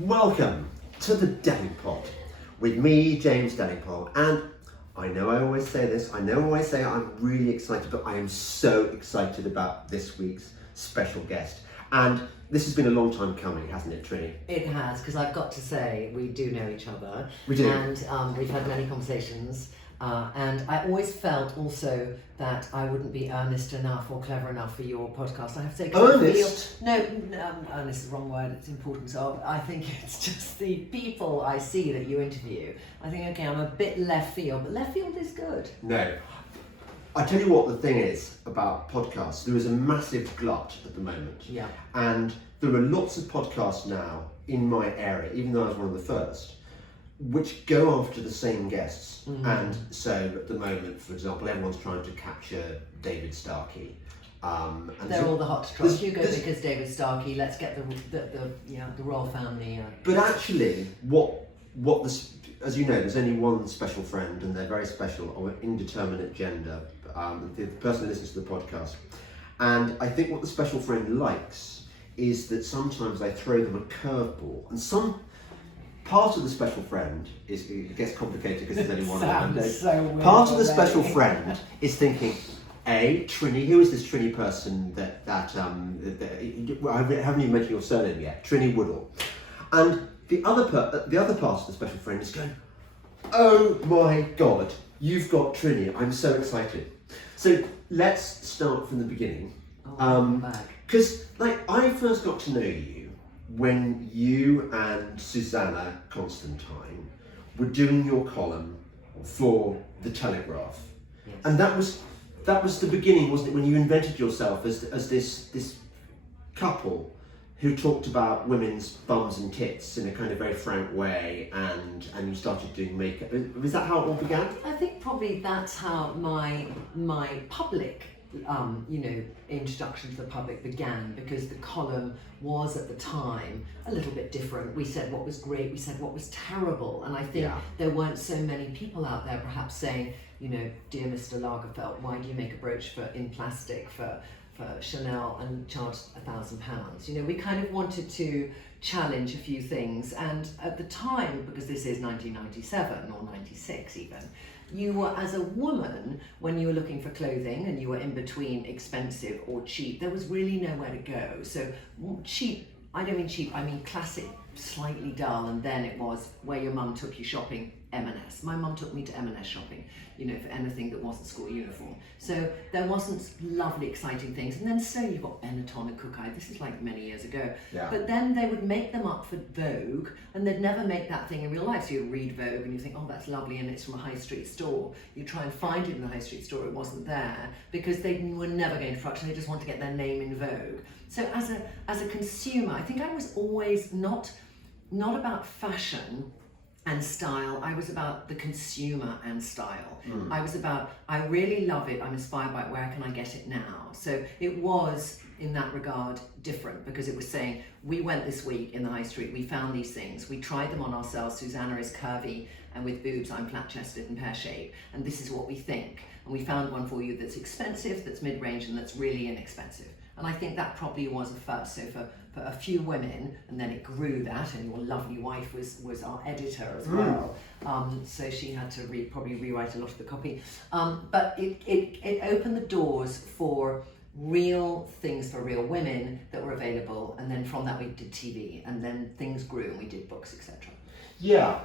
Welcome to the Delingpod with me, James Delingpole. And I know I always say this, I'm really excited, but I am so excited about this week's special guest. And this has been a long time coming, hasn't it, Trinny? It has, because I've got to say, we do know each other. We do. And we've had many conversations. And I always felt also that I wouldn't be earnest enough or clever enough for your podcast. I have to say, earnest? Earnest is the wrong word. It's important. So I think it's just the people I see that you interview. I think, okay, I'm a bit left field, but left field is good. No. I tell you what the thing is about podcasts. There is a massive glut at the moment. Yeah. And there are lots of podcasts now in my area, even though I was one of the first, which go after the same guests. Mm-hmm. And so at the moment, for example, everyone's trying to capture David Starkey. And They're so all the hot trot. You go because David Starkey. Let's get the royal family. But actually, what this, as you know, there's only one special friend, and they're very special, or indeterminate gender. The person who listens to the podcast, and I think what the special friend likes is that sometimes I throw them a curveball, and some part of the special friend it gets complicated because there's only one of them. So weird Part of the special friend is thinking, Trinny, who is this Trinny person I haven't even mentioned your surname yet, Trinny Woodall. And the other part of the special friend is going, oh my God, you've got Trinny, I'm so excited. So let's start from the beginning. Because I first got to know you when you and Susannah Constantine were doing your column for The Telegraph. Yes. And that was the beginning, wasn't it, when you invented yourself as this couple who talked about women's bums and tits in a kind of very frank way, and you started doing makeup. Was that how it all began? I think probably that's how my public introduction to the public began, because the column was at the time a little bit different. We said what was great, we said what was terrible, and I think there weren't so many people out there perhaps saying, dear Mr. Lagerfeld, why do you make a brooch in plastic for Chanel and charge £1,000? We kind of wanted to challenge a few things, and at the time, because this is 1997 or 96 even, you were, as a woman, when you were looking for clothing and you were in between expensive or cheap, there was really nowhere to go. So cheap, I don't mean cheap, I mean classic, slightly dull, and then it was where your mum took you shopping, M&S. My mum took me to M&S shopping, for anything that wasn't school uniform. So there wasn't lovely, exciting things. And then slowly you got Benetton and Cookai. This is like many years ago. Yeah. But then they would make them up for Vogue, and they'd never make that thing in real life. So you'd read Vogue and you think, oh, that's lovely, and it's from a high street store. You try and find it in the high street store, it wasn't there, because they were never going to production. They just want to get their name in Vogue. So as a consumer, I think I was always not about fashion and style. I was about the consumer and style. I was about, I really love it, I'm inspired by it, where can I get it now? So it was, in that regard, different, because it was saying, we went this week in the high street, we found these things, we tried them on ourselves. Susannah is curvy, and with boobs I'm flat-chested and pear-shaped, and this is what we think. And we found one for you that's expensive, that's mid-range, and that's really inexpensive. And I think that probably was a first. So for a few women, and then it grew that, and your lovely wife was our editor as well. So she had to probably rewrite a lot of the copy. But it opened the doors for real things for real women that were available, and then from that we did TV, and then things grew and we did books, etc. Yeah.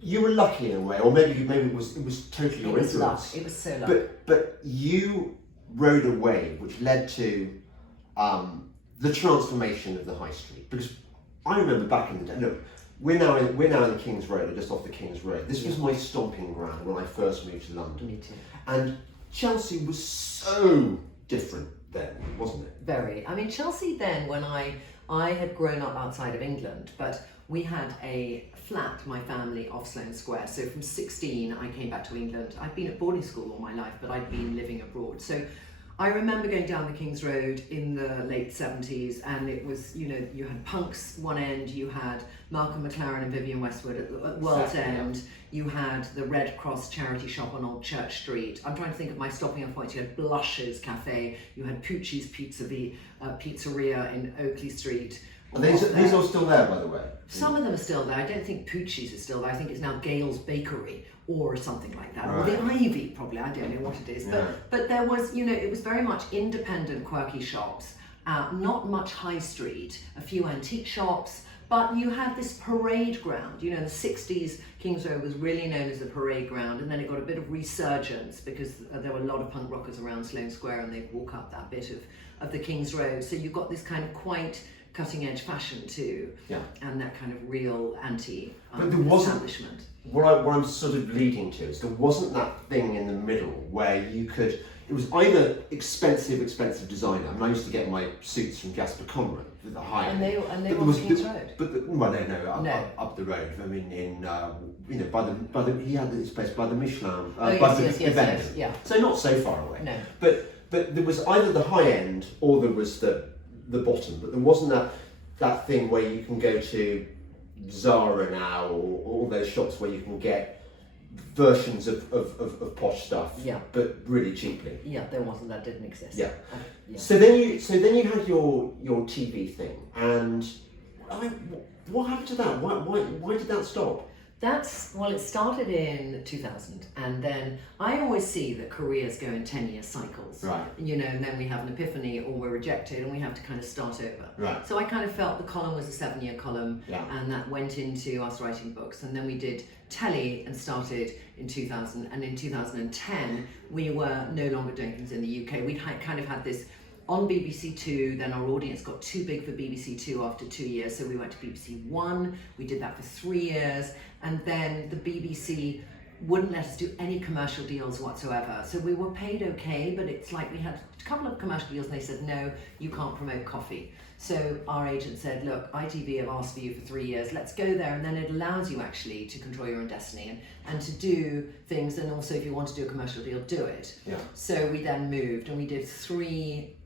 You were lucky in a way, or maybe it was totally your influence. Luck. It was so lucky. But you rode a wave which led to the transformation of the high street. Because I remember back in the day, look, we're now in the King's Road, or just off the King's Road. This was my stomping ground when I first moved to London. Me too. And Chelsea was so different then, wasn't it? Very. I mean, Chelsea then, when I had grown up outside of England, but we had a flat, my family, off Sloane Square. So from 16, I came back to England. I'd been at boarding school all my life, but I'd been living abroad. So I remember going down the King's Road in the late 70s, and it was, you had punks one end, you had Malcolm McLaren and Vivienne Westwood at World's End, you had the Red Cross charity shop on Old Church Street. I'm trying to think of my stopping off points. You had Blushes Cafe, you had Pucci's Pizzeria in Oakley Street, Are these all still there, by the way? Some of them are still there. I don't think Poochie's is still there. I think it's now Gale's Bakery or something like that. Right. Or the Ivy, probably. I don't know what it is. Yeah. But there was, it was very much independent, quirky shops. Not much high street. A few antique shops. But you had this parade ground. In the 60s, Kings Road was really known as a parade ground, and then it got a bit of resurgence because there were a lot of punk rockers around Sloane Square, and they'd walk up that bit of the Kings Road. So you got this kind of quite cutting-edge fashion too, and that kind of real anti-establishment. What I'm sort of leading to is there wasn't that thing in the middle where you could. It was either expensive designer. I used to get my suits from Jasper Conran with the high end. And they were on Kings Road. Up the road. I mean, by the he had this place by the Michelin, yes, yeah. So not so far away. No. But there was either the high end or there was the bottom. But there wasn't that thing where you can go to Zara now or all those shops where you can get versions of posh stuff, but really cheaply. Yeah, there wasn't. That didn't exist. Yeah. So then you had your TV thing, and what happened to that? Why did that stop? It started in 2000, and then I always see that careers go in 10-year cycles. Right. And then we have an epiphany, or we're rejected, and we have to kind of start over. Right. So I kind of felt the column was a 7-year column, and that went into us writing books, and then we did telly and started in 2000, and in 2010 we were no longer doing things in the UK. We kind of had this on BBC Two, then our audience got too big for BBC Two after 2 years, so we went to BBC One. We did that for 3 years, and then the BBC wouldn't let us do any commercial deals whatsoever. So we were paid okay, but it's like we had a couple of commercial deals and they said, no, you can't promote coffee. So our agent said, look, ITV have asked for you for 3 years, let's go there, and then it allows you actually to control your own destiny and to do things, and also if you want to do a commercial deal, do it. Yeah. So we then moved and we did 3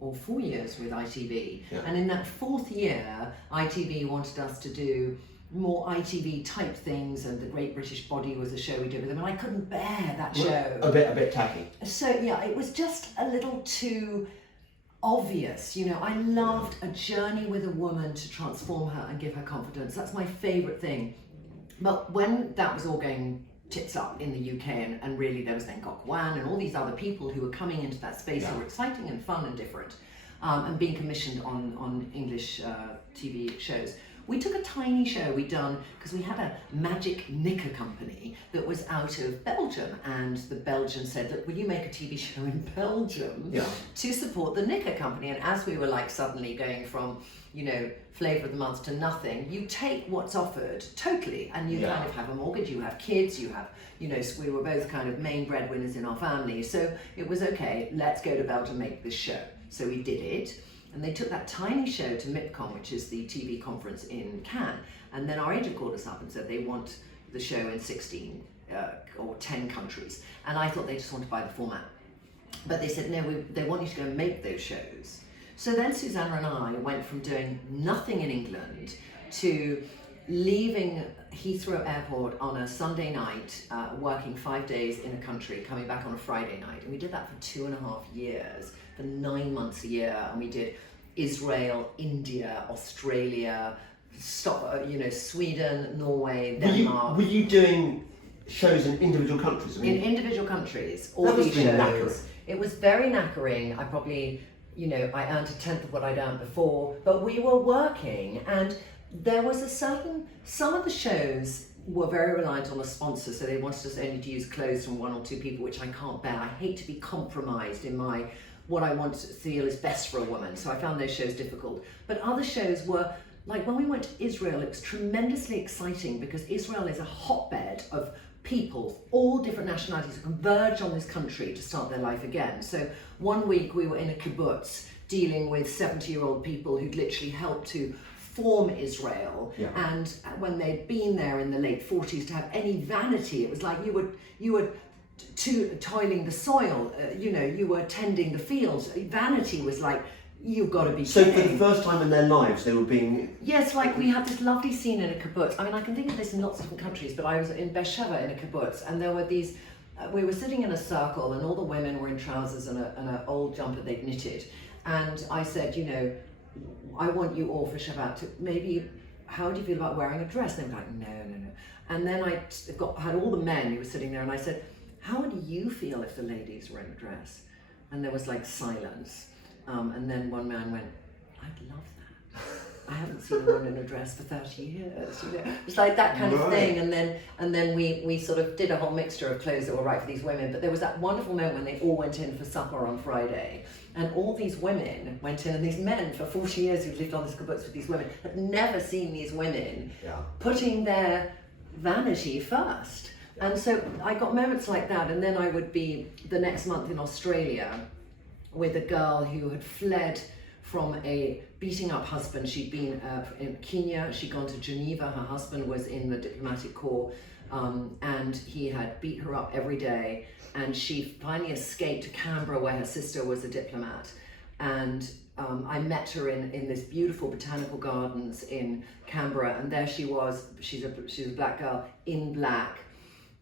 or 4 years with ITV, and in that 4th year, ITV wanted us to do more ITV type things, and the Great British Body was a show we did with them, and I couldn't bear that show. A bit tacky. So it was just a little too obvious. I loved a journey with a woman to transform her and give her confidence. That's my favourite thing. But when that was all going tits up in the UK, and really there was then Gok Wan and all these other people who were coming into that space who were exciting and fun and different, and being commissioned on English TV shows. We took a tiny show we'd done because we had a magic knicker company that was out of Belgium, and the Belgians said, look, will you make a TV show in Belgium to support the knicker company? And as we were like suddenly going from, flavour of the month to nothing, you take what's offered totally, and you kind of have a mortgage, you have kids, you have, so we were both kind of main breadwinners in our family. So it was okay, let's go to Belgium, make this show. So we did it. And they took that tiny show to MIPCOM, which is the TV conference in Cannes. And then our agent called us up and said they want the show in 16 or 10 countries. And I thought they just want to buy the format. But they said, no, they want you to go and make those shows. So then Susannah and I went from doing nothing in England to leaving Heathrow Airport on a Sunday night, working 5 days in a country, coming back on a Friday night. And we did that for 2.5 years, for 9 months a year. And we did Israel, India, Australia, Sweden, Norway, Denmark. Were you doing shows in individual countries? In individual countries, all these shows. Knackering. It was very knackering. I probably, I earned 1/10 of what I'd earned before, but we were working, and there was some of the shows were very reliant on a sponsor, so they wanted us only to use clothes from 1 or 2 people, which I can't bear. I hate to be compromised in what I want to feel is best for a woman, so I found those shows difficult. But other shows were, like when we went to Israel, it was tremendously exciting because Israel is a hotbed of people, all different nationalities, who converge on this country to start their life again. So one week we were in a kibbutz dealing with 70-year-old people who'd literally helped to form Israel, and when they'd been there in the late 40s, to have any vanity, it was like you were toiling the soil, you were tending the fields. Vanity was like, you've got to be So kidding. for the first time in their lives, they were being... Yes, like we had this lovely scene in a kibbutz. I mean, I can think of this in lots of different countries, but I was in Beersheba in a kibbutz, and there were these, we were sitting in a circle, and all the women were in trousers and an old jumper they'd knitted. And I said, I want you all for Shabbat to maybe, how do you feel about wearing a dress? And they were like, no. And then I had all the men who were sitting there, and I said, how would you feel if the ladies were in a dress? And there was like silence. And then one man went, I'd love that. I haven't seen a woman in a dress for 30 years. You know, it's like that kind of thing. And then we sort of did a whole mixture of clothes that were right for these women. But there was that wonderful moment when they all went in for supper on Friday, and all these women went in, and these men for 40 years who'd lived on this kibbutz with these women had never seen these women putting their vanity first. And so I got moments like that, and then I would be the next month in Australia with a girl who had fled from a beating up husband. She'd been in Kenya, she'd gone to Geneva, her husband was in the diplomatic corps, and he had beat her up every day, and she finally escaped to Canberra where her sister was a diplomat. And I met her in this beautiful botanical gardens in Canberra, and there she was, she's a black girl in black.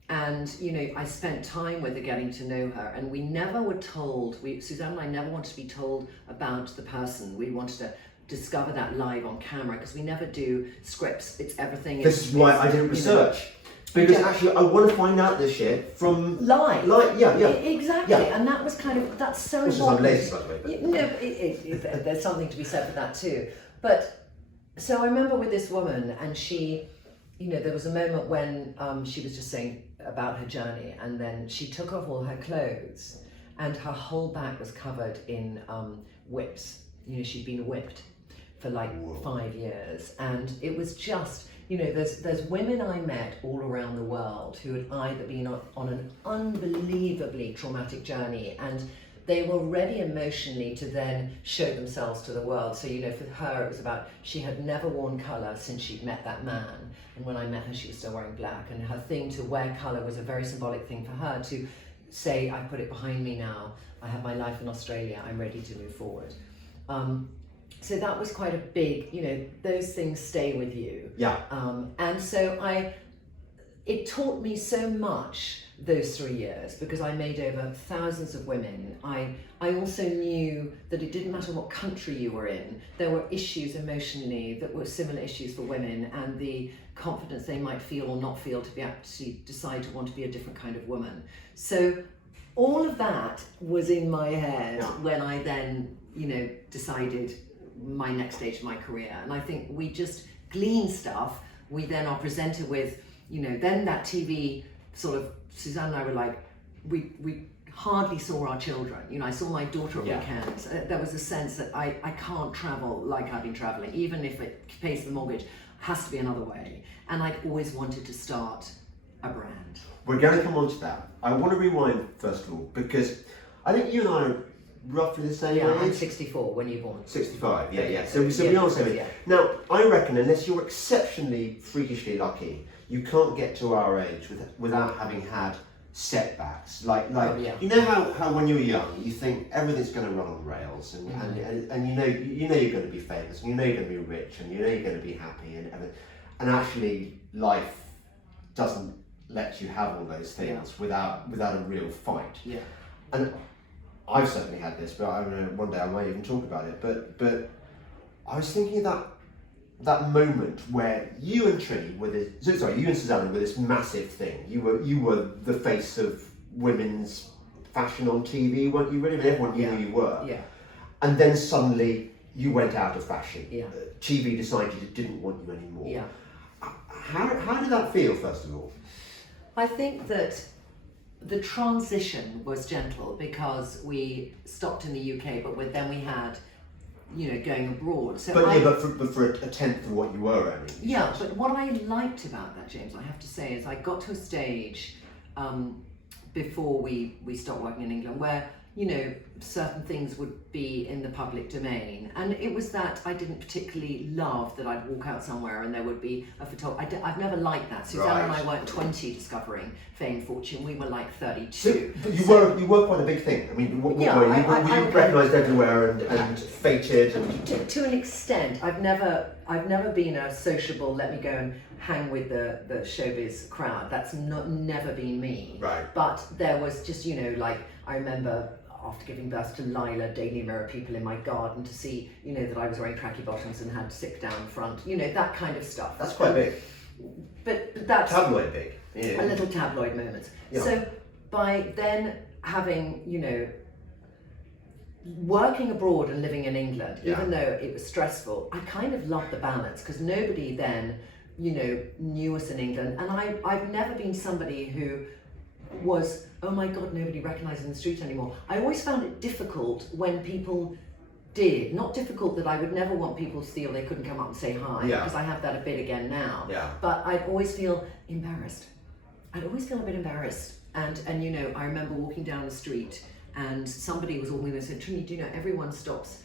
And, you know, I spent time with her getting to know her, and we never were told, Susannah and I never wanted to be told about the person. We wanted to discover that live on camera, because we never do scripts, it's everything. This is why I did research. Because actually I want to find out this shit from... Live. Yeah. Exactly, and that was kind of, that's so important. Which is I'm lazy, by the way. No, there's something to be said for that too. But, so I remember with this woman, and she, you know, there was a moment when she was just saying about her journey, and then she took off all her clothes, and her whole back was covered in whips. You know, she'd been whipped for like 5 years, and it was just, you know, there's women I met all around the world who had either been on an unbelievably traumatic journey, and they were ready emotionally to then show themselves to the world. So, you know, for her, it was about, she had never worn colour since she'd met that man. And when I met her, she was still wearing black. And her thing to wear colour was a very symbolic thing for her to say, I put it behind me now. I have my life in Australia. I'm ready to move forward. So that was quite a big, you know, those things stay with you. Yeah. And so it taught me so much, those 3 years, because I made over thousands of women. I also knew that it didn't matter what country you were in, there were issues emotionally that were similar issues for women, and the confidence they might feel or not feel to be actually decide to want to be a different kind of woman. So all of that was in my head when I then, you know, decided my next stage of my career. And I think we just glean stuff. We then are presented with, you know, then that TV sort of, Susannah and I were like, we hardly saw our children. You know, I saw my daughter at weekends. There was a sense that I can't travel like I've been traveling, even if it pays the mortgage, has to be another way. And I'd always wanted to start a brand. We're going to come on to that. I want to rewind first of all, because I think you and I are roughly the same age. I'm 64 when you're born. 65, yeah. So we are the same age. Yeah. Now, I reckon unless you're exceptionally freakishly lucky, you can't get to our age without having had setbacks. You know how when you're young you think everything's going to run on rails, and you know you're going to be famous, and you know you're going to be rich, and you know you're going to be happy, and everything. And actually life doesn't let you have all those things without a real fight. Yeah. And I've certainly had this, but I don't know, one day I might even talk about it. But I was thinking that moment where you and Trinny were you and Susannah were this massive thing. You were the face of women's fashion on TV, weren't you? Really, everyone knew who you were. Yeah. And then suddenly you went out of fashion. Yeah. TV decided it didn't want you anymore. Yeah. How did that feel, first of all? I think that the transition was gentle because we stopped in the UK, but then we had, you know, going abroad. So but for a tenth of what you were earning. Yeah, but what I liked about that, James, I have to say, is I got to a stage before we stopped working in England where, you know, certain things would be in the public domain, and it was that I didn't particularly love that I'd walk out somewhere and there would be a photographer. I've never liked that. Susannah and I weren't 20 discovering fame, fortune. We were like 32. So you were quite a big thing. I mean, you were recognised everywhere and featured. And to an extent, I've never been a sociable. Let me go and hang with the showbiz crowd. That's never been me. Right. But there was just, you know, like I remember after giving birth to Lila, Daily Mirror people in my garden to see, you know, that I was wearing tracky bottoms and had sick down front, you know, that kind of stuff. That's quite big. But that's Tabloid big. Yeah. a little tabloid moment. Yeah. So by then having, you know, working abroad and living in England, even though it was stressful, I kind of loved the balance because nobody then, you know, knew us in England. And I've never been somebody who was, oh my God, nobody recognised in the street anymore. I always found it difficult when people did. Not difficult that I would never want people to feel they couldn't come up and say hi, because I have that a bit again now. But I'd always feel embarrassed. I'd always feel a bit embarrassed. And you know, I remember walking down the street and somebody was walking and said, Trinny, do you know, everyone stops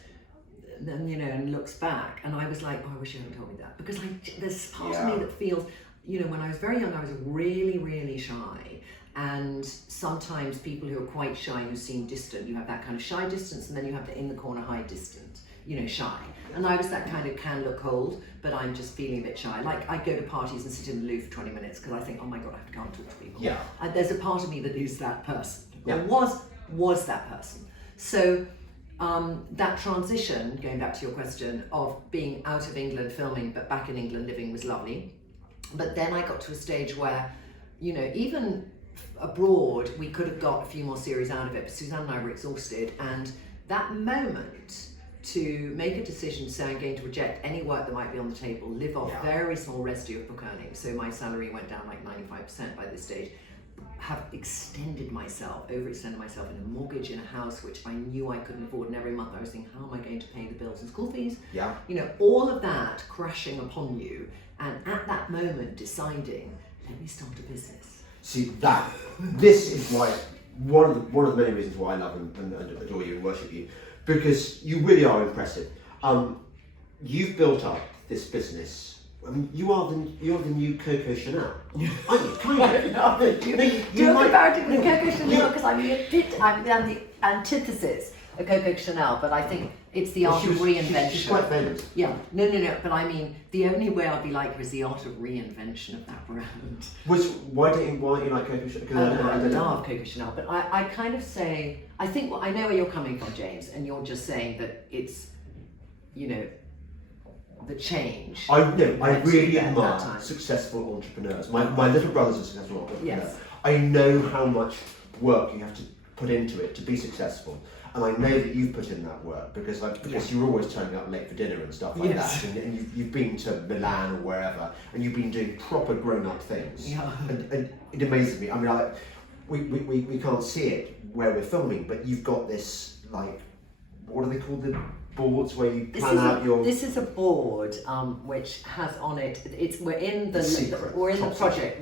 then, you know, and looks back. And I was like, oh, I wish you hadn't told me that. Because there's part of me that feels, you know, when I was very young, I was really, really shy. And sometimes people who are quite shy, who seem distant, you have that kind of shy distance, and then you have the in the corner hide distant, you know, shy. And I was that kind of can look cold, but I'm just feeling a bit shy. Like I go to parties and sit in the loo for 20 minutes because I think, oh my God, I have to go and talk to people. There's a part of me that is that person, or was that person. So that transition, going back to your question, of being out of England filming, but back in England living was lovely. But then I got to a stage where, you know, even abroad, we could have got a few more series out of it, but Susannah and I were exhausted, and that moment to make a decision to say I'm going to reject any work that might be on the table, live off very small residue of book earnings, so my salary went down like 95% by this stage, have overextended myself in a mortgage in a house which I knew I couldn't afford, and every month I was thinking, how am I going to pay the bills and school fees? You know, all of that crashing upon you, and at that moment deciding, let me start a business. See, this is why, one of the many reasons why I love and adore you and worship you, because you really are impressive. You've built up this business. I mean, you're the new Coco Chanel, aren't you? Kind of. You're comparatively Coco Chanel because I'm the antithesis of Coco Chanel, but I think it's the art of reinvention. She's quite famous. Yeah, no, but I mean, the only way I'd be like her is the art of reinvention of that brand. Why don't you like Coco Chanel? I love Coco Chanel, but I kind of say, I think, I know where you're coming from, James, and you're just saying that it's, you know, the change. I really admire successful entrepreneurs. My little brother's a successful entrepreneur. Yes. I know how much work you have to put into it to be successful. And I know that you've put in that work because you're always turning up late for dinner and stuff like that. And you've been to Milan or wherever, and you've been doing proper grown-up things. And it amazes me. I mean, we can't see it where we're filming, but you've got this, like, what are they called, the boards where you plan out your... This is a board which has on it, we're in the project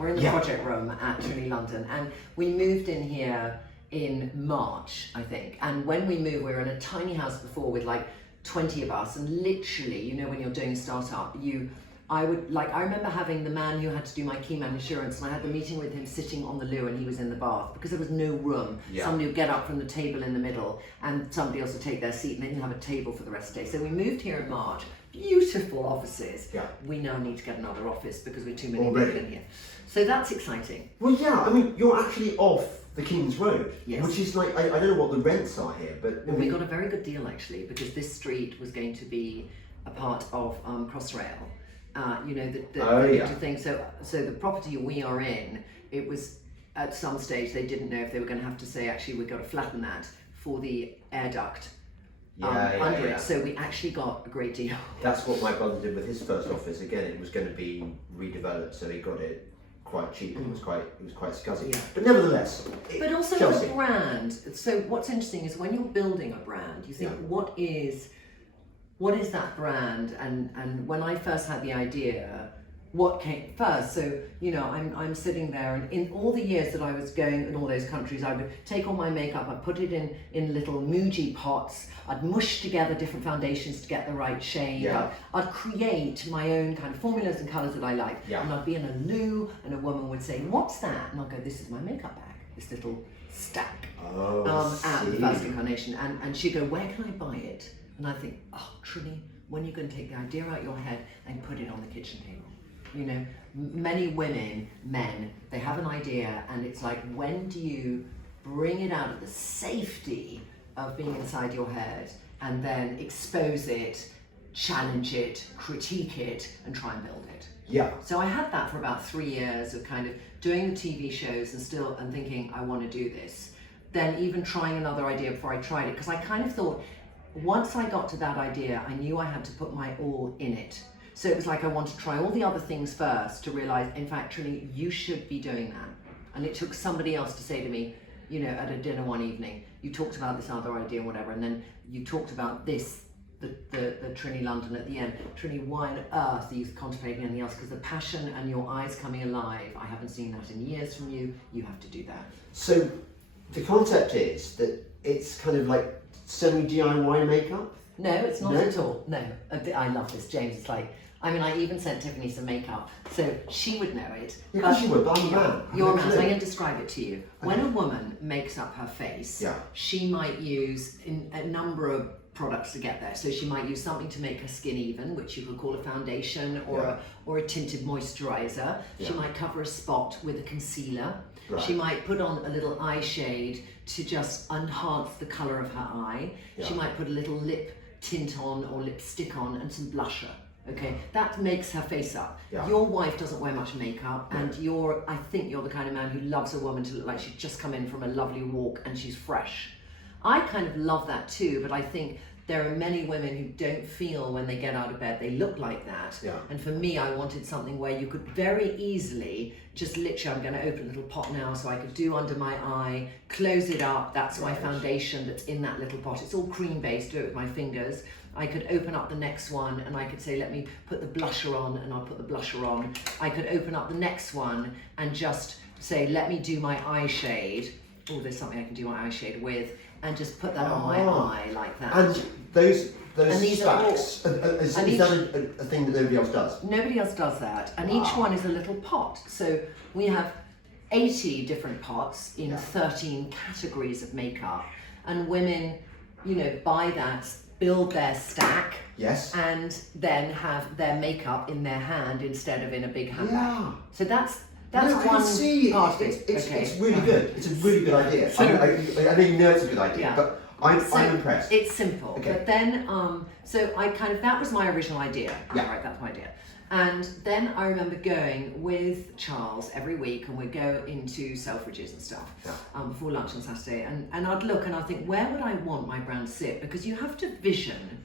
room at Trinny London, and we moved in here in March, I think. And when we moved, we were in a tiny house before with like 20 of us, and literally, you know, when you're doing a startup, I remember having the man who had to do my key man insurance, and I had the meeting with him sitting on the loo and he was in the bath because there was no room. Somebody would get up from the table in the middle and somebody else would take their seat, and then you'd have a table for the rest of the day. So we moved here in March, beautiful offices. We now need to get another office because we're too many people in here. So that's exciting. Well, I mean, you're actually off the King's Road, which is like, I don't know what the rents are here, but... Well, we got a very good deal actually, because this street was going to be a part of Crossrail. You know, the thing. So the property we are in, it was at some stage they didn't know if they were going to have to say, actually, we've got to flatten that for the air duct under it. So we actually got a great deal. That's what my brother did with his first office. Again, it was going to be redeveloped, so he got it quite cheap. It was quite scuzzy. But nevertheless, but also Chelsea. the brand. So what's interesting is when you're building a brand, you think, what is that brand? And when I first had the idea, what came first? So, you know, I'm sitting there, and in all the years that I was going in all those countries, I would take all my makeup, I'd put it in little Muji pots, I'd mush together different foundations to get the right shade. I'd create my own kind of formulas and colours that I liked. And I'd be in a loo, and a woman would say, what's that? And I'd go, this is my makeup bag, this little stack at the first incarnation. And she'd go, where can I buy it? And I think, oh, Trinny, when you're going to take the idea out your head and put it on the kitchen table? You know, many women, men, they have an idea, and it's like, when do you bring it out of the safety of being inside your head and then expose it, challenge it, critique it, and try and build it. Yeah. So I had that for about 3 years of kind of doing the TV shows and thinking, I want to do this. Then even trying another idea before I tried it, because I kind of thought, once I got to that idea, I knew I had to put my all in it. So it was like I wanted to try all the other things first to realize, in fact, Trinny, you should be doing that. And it took somebody else to say to me, you know, at a dinner one evening, you talked about this other idea and whatever, and then you talked about this, the Trinny London at the end. Trinny, why on earth are you contemplating anything else? Because the passion and your eyes coming alive, I haven't seen that in years from you. You have to do that. So the concept is that it's kind of like semi-DIY makeup? No, it's not at all. No, I love this, James. It's like, I mean, I even sent Tiffany some makeup, so she would know it. Yeah, because she would, but I'm a man. You're a man, so I'm going to describe it to you. Okay. When a woman makes up her face, yeah, she might use a number of products to get there. So she might use something to make her skin even, which you could call a foundation or a tinted moisturizer. Yeah. She might cover a spot with a concealer. Right. She might put on a little eye shade to just enhance the colour of her eye. Yeah. She might put a little lip tint on or lipstick on and some blusher. Okay, that makes her face up. Yeah. Your wife doesn't wear much makeup, and I think you're the kind of man who loves a woman to look like she's just come in from a lovely walk and she's fresh. I kind of love that too, but I think there are many women who don't feel when they get out of bed they look like that. Yeah. And for me, I wanted something where you could very easily just literally, I'm going to open a little pot now so I could do under my eye, close it up, that's my foundation that's in that little pot. It's all cream based, do it with my fingers. I could open up the next one and I could say, let me put the blusher on, and I'll put the blusher on. I could open up the next one and just say, let me do my eye shade. Oh, there's something I can do my eye shade with, and just put that on my eye like that. And those stacks, is that a thing that nobody else does? Nobody else does that. And each one is a little pot. So we have 80 different pots in 13 categories of makeup. And women, you know, buy that, build their stack, and then have their makeup in their hand instead of in a big handbag. Yeah. So that's one part of it. It's really good. It's a really good idea. So, I mean, you know it's a good idea, but I'm impressed. It's simple. Okay. But then, so I kind of, that was my original idea. Yeah. Right, that's my idea. And then I remember going with Charles every week, and we'd go into Selfridges and stuff before lunch on Saturday, and I'd look and I'd think, where would I want my brand to sit? Because you have to vision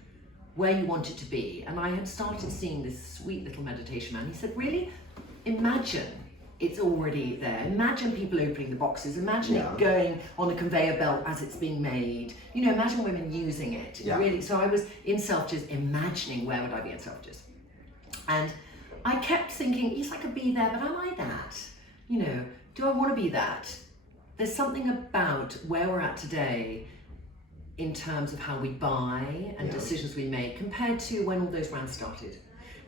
where you want it to be. And I had started seeing this sweet little meditation man. He said, really, imagine it's already there. Imagine people opening the boxes. Imagine it going on a conveyor belt as it's being made. You know, imagine women using it. Yeah. Really. So I was in Selfridges imagining where would I be in Selfridges. And I kept thinking, yes, I could be there, but am I that? You know, do I want to be that? There's something about where we're at today in terms of how we buy and decisions we make compared to when all those brands started.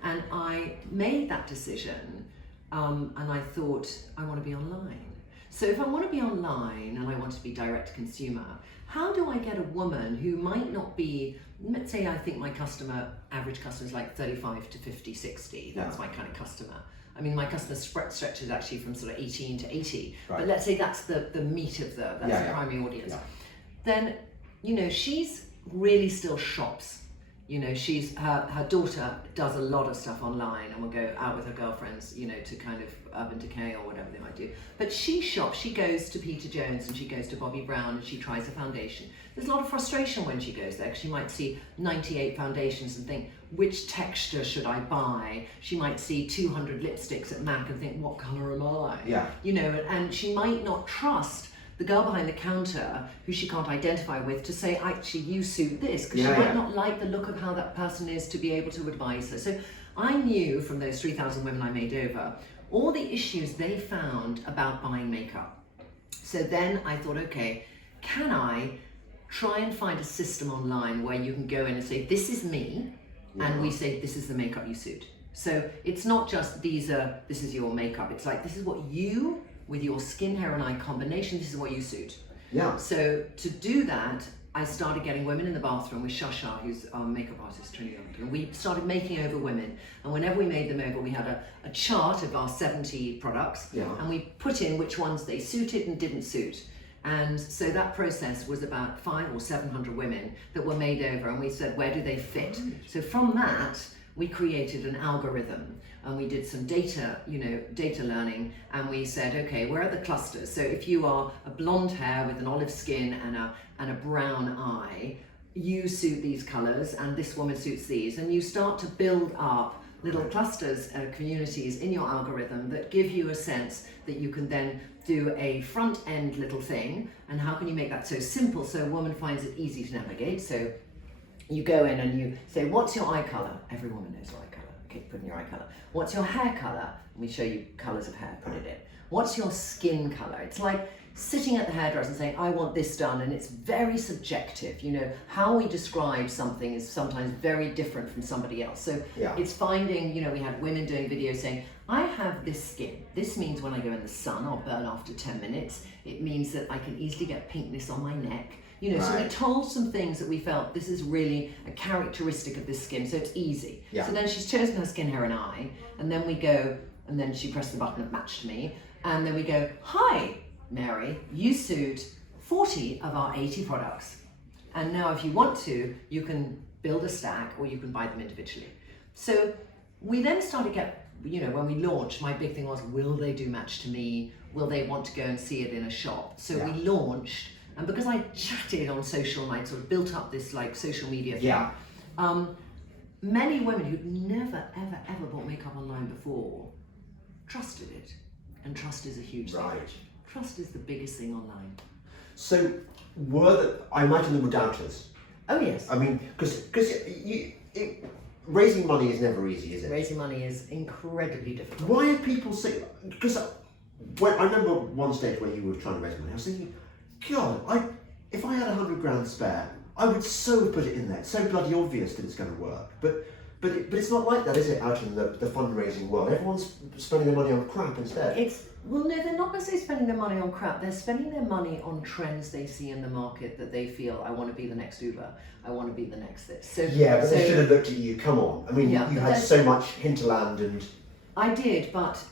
And I made that decision, and I thought, I want to be online. So if I want to be online and I want to be direct to consumer, how do I get a woman who might not be, let's say I think my average customer is like 35 to 50, 60. That's my kind of customer. I mean, my customer stretches actually from sort of 18 to 80. Right. But let's say that's the meat of the primary audience. Yeah. Then, you know, she's really still shops. You know, her daughter does a lot of stuff online and will go out with her girlfriends, you know, to kind of Urban Decay or whatever they might do. But she shops, she goes to Peter Jones and she goes to Bobbi Brown and she tries a foundation. There's a lot of frustration when she goes there because she might see 98 foundations and think, which texture should I buy? She might see 200 lipsticks at MAC and think, what colour am I? Yeah. You know, and she might not trust the girl behind the counter who she can't identify with to say, actually, you suit this, because she might not like the look of how that person is to be able to advise her. So I knew from those 3,000 women I made over, all the issues they found about buying makeup. So then I thought, okay, can I try and find a system online where you can go in and say, this is me, and we say, this is the makeup you suit. So it's not just this is your makeup, it's like, this is what you, with your skin, hair and eye combination, this is what you suit. Yeah. So to do that, I started getting women in the bathroom with Shasha, who's our makeup artist, Trinny London. And we started making over women. And whenever we made them over, we had a chart of our 70 products. Yeah. And we put in which ones they suited and didn't suit. And so that process was about 500 or 700 women that were made over, and we said, where do they fit? So from that, we created an algorithm, and we did some data learning, and we said, okay, where are the clusters? So if you are a blonde hair with an olive skin and a brown eye, you suit these colors, and this woman suits these, and you start to build up little clusters, communities in your algorithm that give you a sense that you can then do a front end little thing. And how can you make that so simple so a woman finds it easy to navigate? So you go in and you say, what's your eye color? Every woman knows your eye color. Okay, put in your eye color. What's your hair color? And we show you colors of hair, put it in. What's your skin color? It's like sitting at the hairdresser and saying, I want this done, and it's very subjective. You know, how we describe something is sometimes very different from somebody else. So it's finding, we had women doing videos saying, I have this skin. This means when I go in the sun, I'll burn after 10 minutes. It means that I can easily get pinkness on my neck. So we told some things that we felt this is really a characteristic of this skin, so it's easy. So then she's chosen her skin, hair and eye, and then we go, and then she pressed the button that matched me, and then we go, hi, Mary, you suit 40 of our 80 products. And now if you want to, you can build a stack or you can buy them individually. So we then started when we launched, my big thing was, will they do match to me? Will they want to go and see it in a shop? So we launched, and because I chatted on social and I sort of built up this like social media thing, many women who'd never, ever bought makeup online before trusted it. And trust is a huge thing. Trust is the biggest thing online. So, I imagine there were doubters. Oh yes. I mean, because raising money is never easy, is it? Raising money is incredibly difficult. Why are people saying? Because I remember one stage where you were trying to raise money, I was thinking, God, if I had 100 grand spare, I would so put it in there. It's so bloody obvious that it's going to work, but it's not like that, is it? Out in the fundraising world, everyone's spending their money on crap instead. No, they're not necessarily spending their money on crap. They're spending their money on trends they see in the market that they feel, I want to be the next Uber. I want to be the next this. So they should have looked at you. Come on. I mean, you had so much hinterland and. I did, but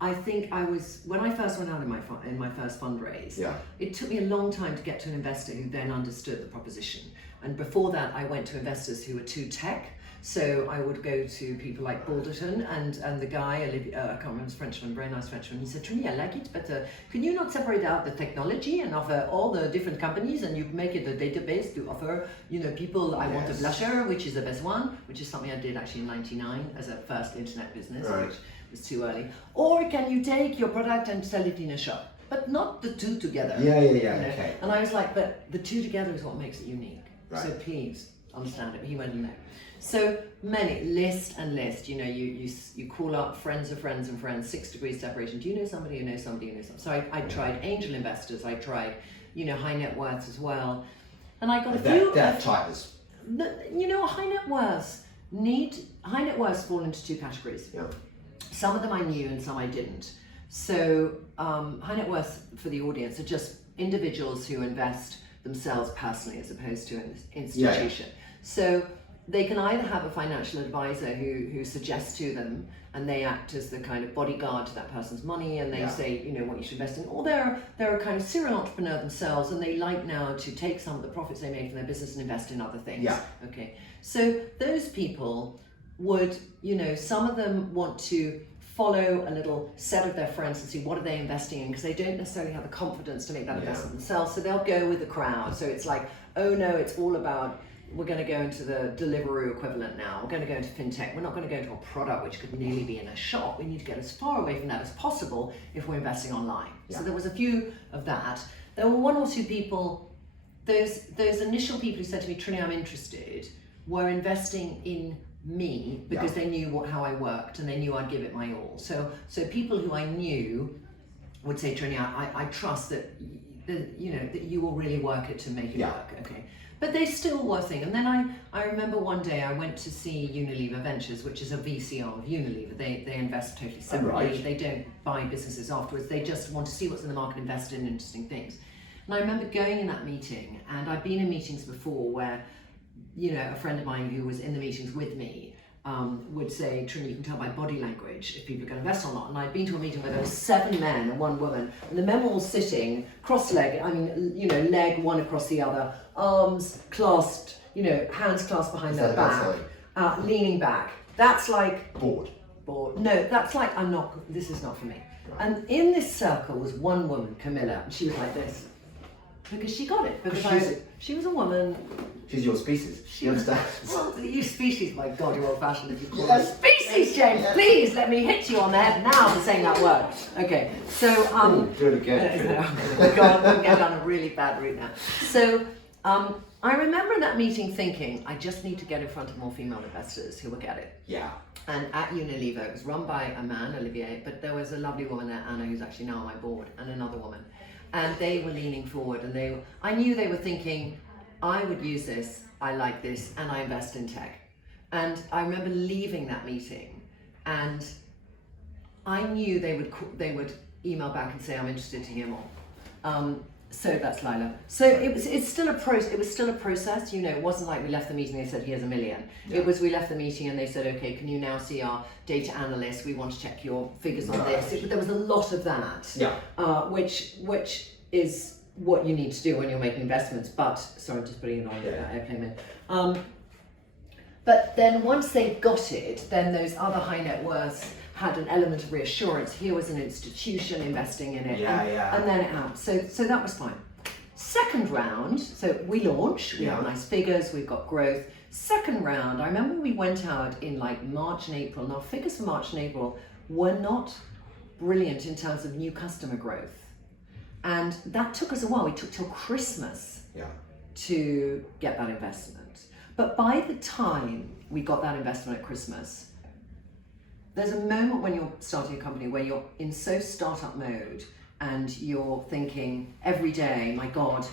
I think when I first went out in my first fundraise. It took me a long time to get to an investor who then understood the proposition. And before that, I went to investors who were too tech. So I would go to people like Balderton and the guy, I can't remember his Frenchman, very nice Frenchman. He said, Trinny, I like it, but can you not separate out the technology and offer all the different companies and you make it a database to offer, people, I want a blusher, which is the best one, which is something I did actually in '99 as a first internet business, which was too early. Or can you take your product and sell it in a shop? But not the two together. Okay. And I was like, but the two together is what makes it unique. So please understand it. He went, no. So many, list. You call up friends of friends and friends, 6 degrees separation. Do you know somebody who knows somebody who knows somebody? So I tried angel investors, I tried, high net worths as well. And I got a few. They're types. High net worths fall into two categories. Some of them I knew and some I didn't. So high net worths for the audience are just individuals who invest themselves personally as opposed to an institution. So they can either have a financial advisor who suggests to them and they act as the kind of bodyguard to that person's money and they say, what you should invest in, or they're a kind of serial entrepreneur themselves and they like now to take some of the profits they made from their business and invest in other things. Okay. So those people would, some of them want to follow a little set of their friends and see what are they investing in because they don't necessarily have the confidence to make that investment themselves, so they'll go with the crowd. So it's like, oh no, it's all about, we're going to go into the Deliveroo equivalent now, we're going to go into fintech, we're not going to go into a product which could nearly be in a shop, we need to get as far away from that as possible if we're investing online. So there was a few of that. There were one or two people, those initial people who said to me, Trinny, I'm interested, were investing in me because they knew how I worked and they knew I'd give it my all. So people who I knew would say, Trinny, I trust that that you will really work it to make it work. Okay. But they still were thing. And then I remember one day I went to see Unilever Ventures, which is a VC arm of Unilever. They invest totally separately. They don't buy businesses afterwards. They just want to see what's in the market, invest in interesting things. And I remember going in that meeting, and I'd been in meetings before where, a friend of mine who was in the meetings with me would say, Trinny, you can tell by body language if people are going to invest or not. And I'd been to a meeting where there were 7 men and 1 woman, and the men were all sitting cross-legged, leg one across the other, arms clasped, hands clasped behind their back, leaning back. That's like... Bored. No, that's like, this is not for me. And in this circle was one woman, Camilla, and she was like this. Because she got it. Because she was a woman. She's your species. You understand? Well, you species, my God, you're old-fashioned if you call it species, James. Please let me hit you on the head now for saying that word. Okay, so do it again. God, I'm going down a really bad route now. So I remember in that meeting thinking, I just need to get in front of more female investors who will get it. Yeah. And at Unilever, it was run by a man, Olivier, but there was a lovely woman there, Anna, who's actually now on my board, and another woman. And they were leaning forward, and I knew they were thinking, I would use this, I like this, and I invest in tech. And I remember leaving that meeting, and I knew they would email back and say, I'm interested to hear more. So that's Lila. So it's still a process. It was still a process. It wasn't like we left the meeting and they said, here's $1 million. Yeah. It was we left the meeting and they said, okay, can you now see our data analyst? We want to check your figures on this. There was a lot of that. Yeah. Which is what you need to do when you're making investments. But sorry, I'm just putting it on airplane mode. But then once they got it, then those other high net worths had an element of reassurance. Here was an institution investing in it, and then it happened. So that was fine. Second round, so we launch, we have nice figures, we've got growth. Second round, I remember we went out in like March and April, and our figures for March and April were not brilliant in terms of new customer growth. And that took us a while. We took till Christmas to get that investment. But by the time we got that investment at Christmas, there's a moment when you're starting a company where you're in so startup mode and you're thinking every day, my God,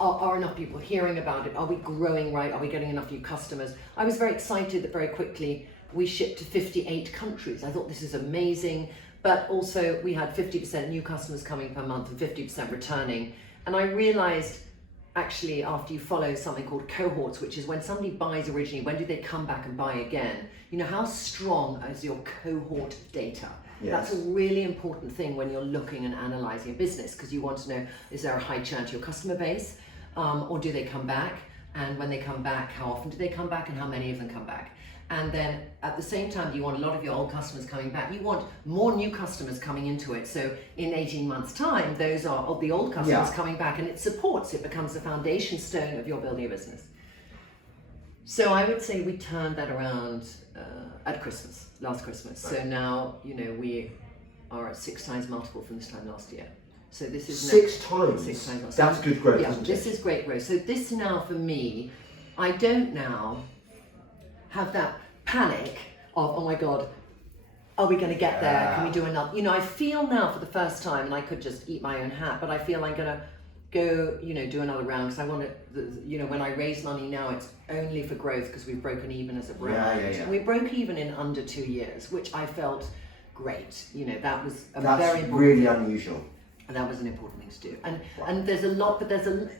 are enough people hearing about it? Are we growing right? Are we getting enough new customers? I was very excited that very quickly we shipped to 58 countries. I thought this is amazing, but also we had 50% new customers coming per month and 50% returning. And I realized actually after you follow something called cohorts, which is when somebody buys originally, when do they come back and buy again? How strong is your cohort data? Yes. That's a really important thing when you're looking and analysing a business, because you want to know, is there a high churn to your customer base? Or do they come back? And when they come back, how often do they come back and how many of them come back? And then at the same time, you want a lot of your old customers coming back. You want more new customers coming into it. So in 18 months' time, those are the old customers coming back, and it becomes the foundation stone of your building a business. So I would say we turned that around at Christmas, last Christmas. So now, we are at 6 times multiple from this time last year. So this is 6 times? 6 times. That's good growth, isn't it? This is great growth. So this now for me, I don't now have that panic of, oh my God, are we going to get there? Can we do another? I feel now for the first time, and I could just eat my own hat, but I feel I'm going to go, do another round, because I want to, when I raise money now, it's only for growth because we've broken even as a brand. And we broke even in under 2 years, which I felt great. That was very important. Really unusual. And that was an important thing to do. And there's a lot, but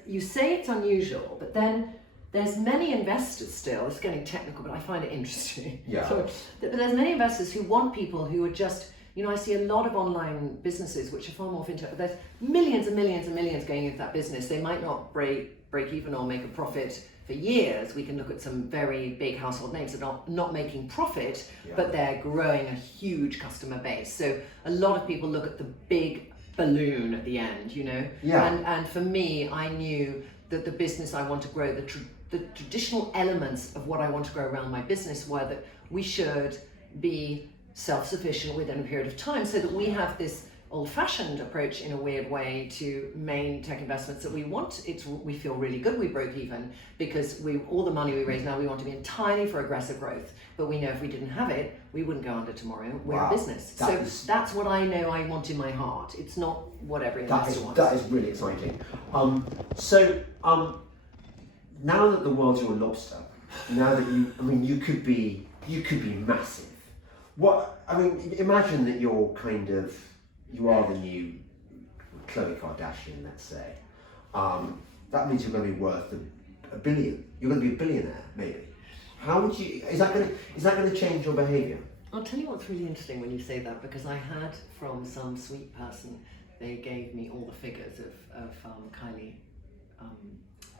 you say it's unusual, but then there's many investors still, it's getting technical, but I find it interesting. But there's many investors who want people who are just, I see a lot of online businesses which are far more fintech, but there's millions and millions and millions going into that business. They might not break even or make a profit for years. We can look at some very big household names that are not making profit, but they're growing a huge customer base. So a lot of people look at the big balloon at the end, And for me, I knew that the business I want to grow, the traditional elements of what I want to grow around my business were that we should be self-sufficient within a period of time, so that we have this old-fashioned approach in a weird way to main tech investments that we want. We feel really good we broke even, because all the money we raise now, we want to be entirely for aggressive growth, but we know if we didn't have it, we wouldn't go under tomorrow. We're a business. That's what I know I want in my heart. It's not what every investor wants. That is really exciting. Now that the world's your lobster, now that you could be massive. Imagine that you are the new Khloe Kardashian, let's say. That means you're going to be worth $1 billion. You're going to be a billionaire, maybe. How would you? Is that going to change your behaviour? I'll tell you what's really interesting when you say that, because I had from some sweet person, they gave me all the figures of Kylie.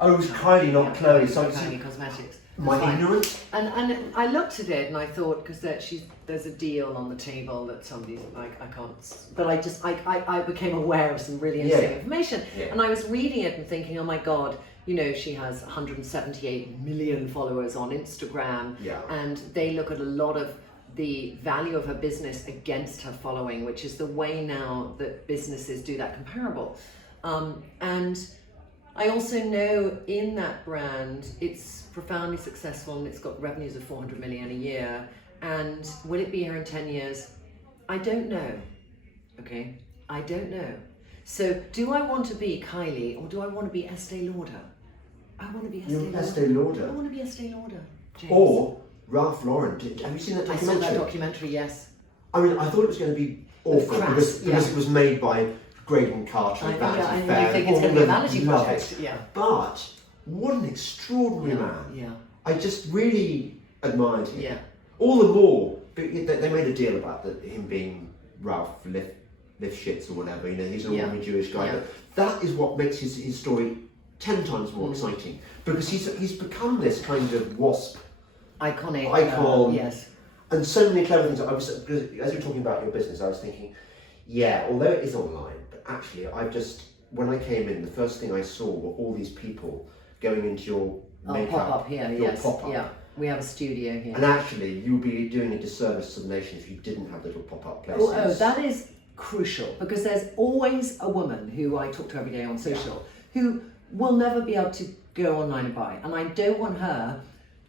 Oh, it was Kylie, not Chloe. So Kylie Cosmetics. My ignorance. And I looked at it and I thought, because there's a deal on the table that somebody's like, I can't, but I became aware of some really interesting information, and I was reading it and thinking, oh my God, you know, she has 178 million followers on Instagram, and they look at a lot of the value of her business against her following, which is the way now that businesses do that comparable. And I also know in that brand, it's profoundly successful and it's got revenues of 400 million a year. And will it be here in 10 years? I don't know. Okay, I don't know. So do I want to be Kylie or do I want to be Estee Lauder? I want to be Estee Lauder. I want to be Estee Lauder. James. Or Ralph Lauren. Have you seen that documentary? I saw that documentary, yes. I mean, I thought it was going to be awful because it was made by Graydon Carter. I think it's going to be a vanity project. Yeah. But what an extraordinary man. Yeah. I just really admired him. Yeah. All the more, they made a deal about him being Ralph Lifshitz or whatever. You know, he's an ordinary Jewish guy. But that is what makes his story 10 times more exciting, because he's become this kind of wasp icon. Yes. And so many clever things. Because as you're talking about your business, I was thinking, although it is online, but actually, when I came in, the first thing I saw were all these people going into your makeup, pop-up here, pop-up. Yeah, we have a studio here. And actually, you'd be doing a disservice to the nation if you didn't have little pop-up places. Oh, that is crucial, because there's always a woman who I talk to every day on social who will never be able to go online and buy, and I don't want her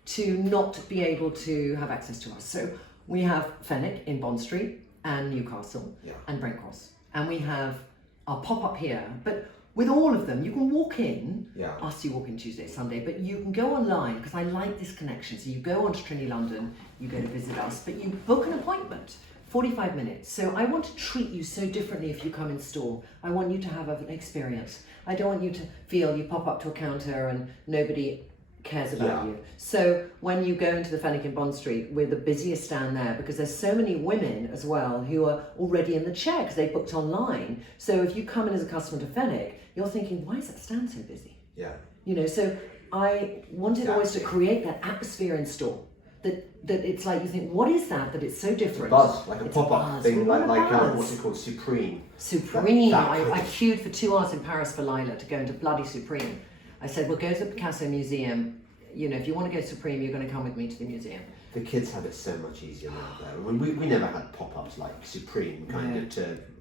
to not be able to have access to us. So we have Fenwick in Bond Street and Newcastle and Brent Cross, and we have our pop-up here. But with all of them, you can walk in, us you walk in Tuesday, Sunday, but you can go online, because I like this connection. So you go onto Trinny London, you go to visit us, but you book an appointment, 45 minutes. So I want to treat you so differently if you come in store. I want you to have an experience. I don't want you to feel you pop up to a counter and nobody cares about you. So when you go into the Fenwick in Bond Street, we're the busiest stand there, because there's so many women as well who are already in the chair because they booked online. So if you come in as a customer to Fenwick, you're thinking, why is that stand so busy? Yeah. You know, so I wanted always to create that atmosphere in store. That it's like you think, what is that it's so different? Buzz, like a pop-up thing, like what's it called, Supreme. Supreme. I queued for 2 hours in Paris for Lila to go into bloody Supreme. I said, we'll go to the Picasso Museum. You know, if you want to go Supreme, you're going to come with me to the museum. The kids have it so much easier now, though. We never had pop-ups like Supreme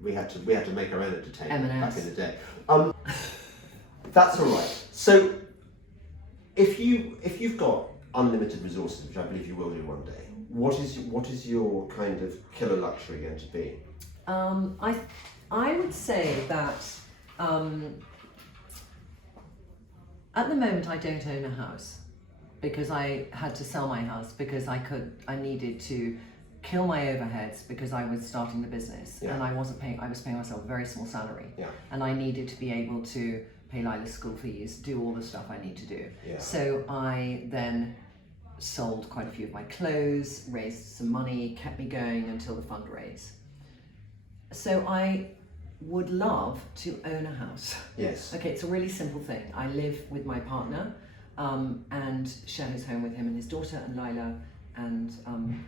we had to make our own entertainment back in the day. That's all right. So, if you've got unlimited resources, which I believe you will do one day, what is your kind of killer luxury going to be? I would say that at the moment I don't own a house, because I had to sell my house because I needed to kill my overheads because I was starting the business and I was paying myself a very small salary, and I needed to be able to pay Lila's school fees, do all the stuff I need to do. So I then sold quite a few of my clothes, raised some money, kept me going until the fundraise. So I would love to own a house. Yes. Okay, it's a really simple thing. I live with my partner and share his home with him and his daughter and Lila and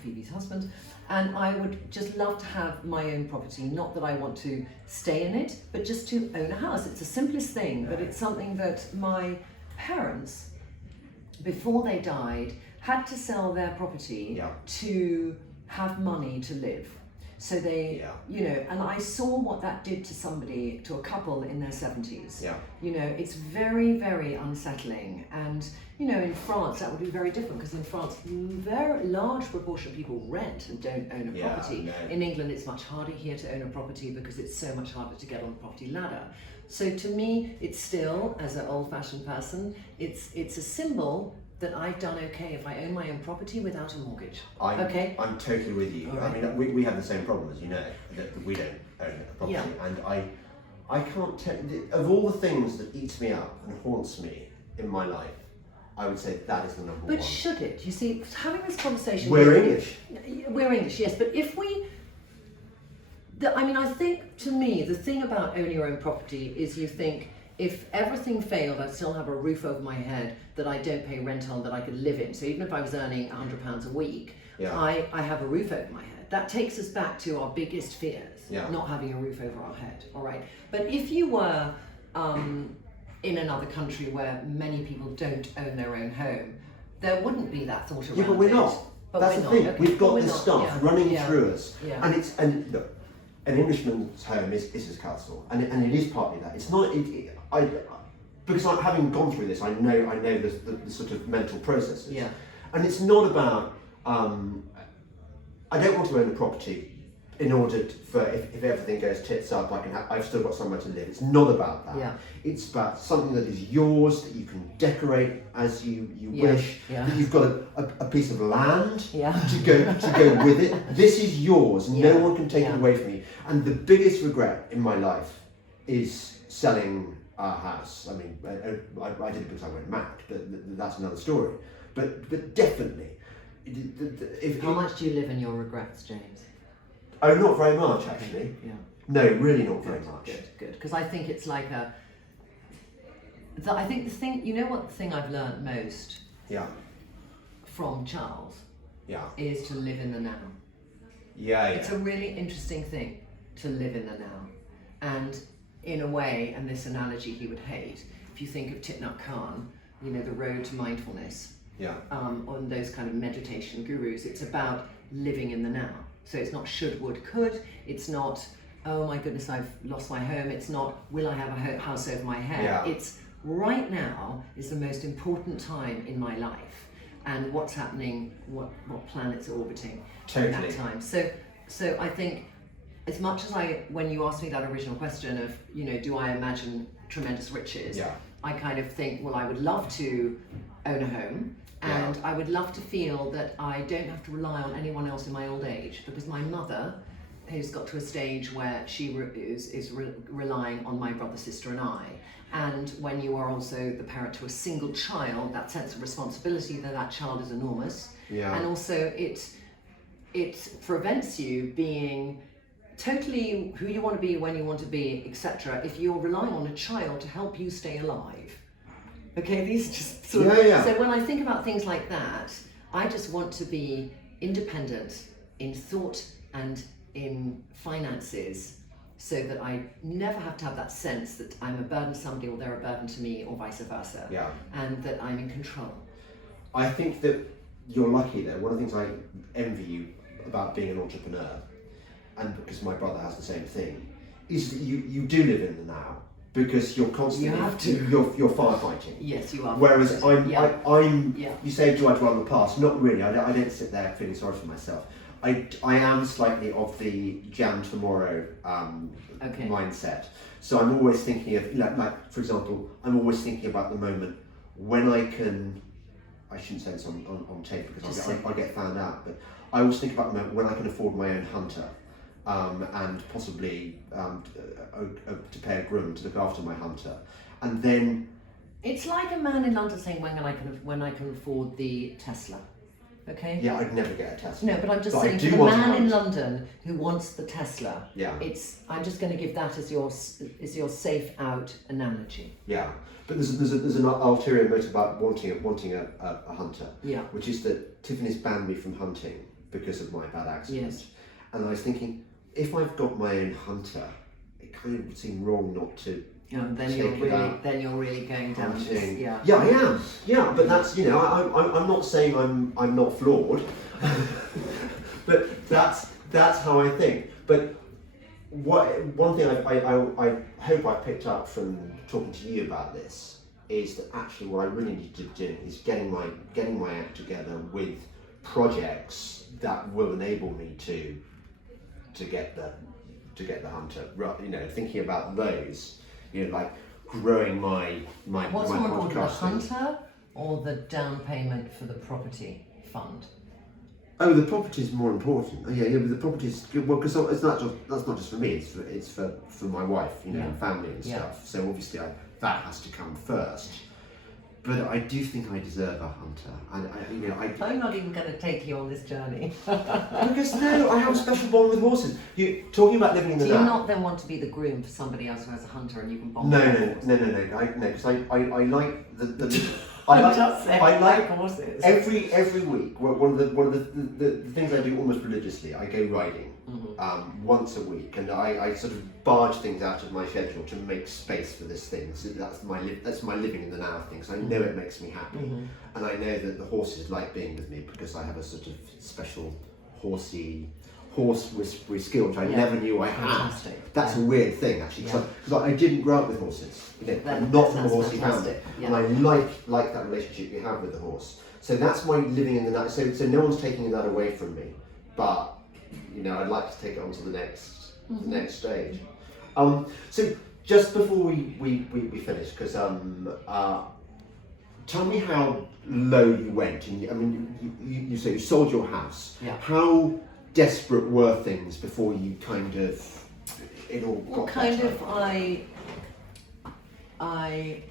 Phoebe's husband. And I would just love to have my own property. Not that I want to stay in it, but just to own a house. It's the simplest thing, but it's something that my parents, before they died, had to sell their property to have money to live. So they, you know, and I saw what that did to a couple in their 70s. You know, it's very, very unsettling. And, you know, in France, that would be very different, because in France, a very large proportion of people rent and don't own a property. In England, it's much harder here to own a property because it's so much harder to get on the property ladder. So to me, it's still, as an old-fashioned person, it's a symbol that I've done okay if I own my own property without a mortgage. I'm totally with you. Right. I mean, we have the same problem, as you know, that we don't own a property. And I can't tell, of all the things that eats me up and haunts me in my life, I would say that is the number But one. should it? You see, having this conversation. We're English. We're English, yes. But if we. I think to me, the thing about owning your own property is you think, if everything failed, I'd still have a roof over my head that I don't pay rent on, that I could live in. So even if I was earning £100 a week, I have a roof over my head. That takes us back to our biggest fears, not having a roof over our head, all right? But if you were in another country where many people don't own their own home, there wouldn't be that thought around it. Yeah, but we're not. That's the thing. Okay. We've got this stuff running through us. Yeah. And look, an Englishman's home is his castle, and it is partly that. It's not. Because having gone through this, I know the sort of mental processes. Yeah. And it's not about. I don't want to own a property in order for if everything goes tits up, I've still got somewhere to live. It's not about that. Yeah. It's about something that is yours, that you can decorate as you wish. Yeah. That you've got a piece of land to go with it. This is yours. No one can take it away from you. And the biggest regret in my life is selling our house. I mean, I did it because I went mad, but that's another story. But definitely, How much do you live in your regrets, James? Oh, not very much, actually. Yeah. No, really not very much. Good. Because I think it's like I think the thing, you know what the thing I've learned most from Charles is to live in the now. Yeah. It's a really interesting thing to live in the now. And in a way, and this analogy he would hate, if you think of Thich Nhat Hanh, the road to mindfulness, on those kind of meditation gurus, it's about living in the now. So it's not should, would, could. It's not, oh my goodness, I've lost my home. It's not, will I have a house over my head? Yeah. It's right now is the most important time in my life, and what's happening, what planets are orbiting at that time. So I think, as much as when you asked me that original question of, do I imagine tremendous riches? I kind of think, well, I would love to own a home. And I would love to feel that I don't have to rely on anyone else in my old age, because my mother has got to a stage where she is relying on my brother, sister and I. And when you are also the parent to a single child, that sense of responsibility that child is enormous. Yeah. And also it prevents you being totally who you want to be, when you want to be, etc. if you're relying on a child to help you stay alive. Okay, these are just sort of, so when I think about things like that, I just want to be independent in thought and in finances, so that I never have to have that sense that I'm a burden to somebody or they're a burden to me, or vice versa. And that I'm in control. I think that you're lucky there. One of the things I envy you about being an entrepreneur, and because my brother has the same thing, is that you do live in the now. Because you're constantly, you're firefighting. Yes, you are. Whereas I'm. You say, do I dwell on the past? Not really. I don't sit there feeling sorry for myself. I am slightly of the jam tomorrow mindset. So I'm always thinking of, like for example, I'm always thinking about the moment when I can. I shouldn't say this on tape because I'll get found out. But I always think about the moment when I can afford my own hunter. And possibly to pay a groom to look after my hunter, and then it's like a man in London saying, when I can afford the Tesla. Okay. Yeah, I'd never get a Tesla. No, but I'm just saying, for the man in London who wants the Tesla. Yeah. I'm just going to give that as your safe out analogy. Yeah, but there's an ulterior motive about wanting a hunter. Yeah. Which is that Tiffany's banned me from hunting because of my bad accident. Yes. And I was thinking, if I've got my own hunter, it kind of would seem wrong not to. Then you're really going down this. Yeah, I am. Yeah, but that's I'm not saying I'm not flawed, but that's how I think. But one thing I hope I picked up from talking to you about this is that actually what I really need to do is getting my act together with projects that will enable me to get the hunter, thinking about those, like growing my What's my more important, the podcasting. hunter or the down payment for the property fund? Oh, the property is more important. But the property is well, because that's not just for me. It's for my wife, and family and stuff. So obviously that has to come first. but I do think I deserve a hunter, and I'm not even going to take you on this journey. because no, I have a special bond with horses. You talking about living in the Do you now? not then want to be the groom for somebody else who has a hunter and you can bond No, with no, horses? no, because I like the I like just saying, I like horses. every week. One of the things I do almost religiously. I go riding once a week, and I sort of barge things out of my schedule to make space for this thing. So that's my living in the now thing. So I know it makes me happy, and I know that the horses like being with me because I have a sort of special horse whispery skill which I never knew I had. Fantastic. That's a weird thing actually, because I didn't grow up with horses. I'm not from a horsey family, and I like that relationship you have with the horse. So that's my living in the now. So no one's taking that away from me, but I'd like to take it on to the next stage. So just before we finish, because tell me how low you went. And I mean, you say you sold your house. Yeah. How desperate were things before you kind of it all got better? I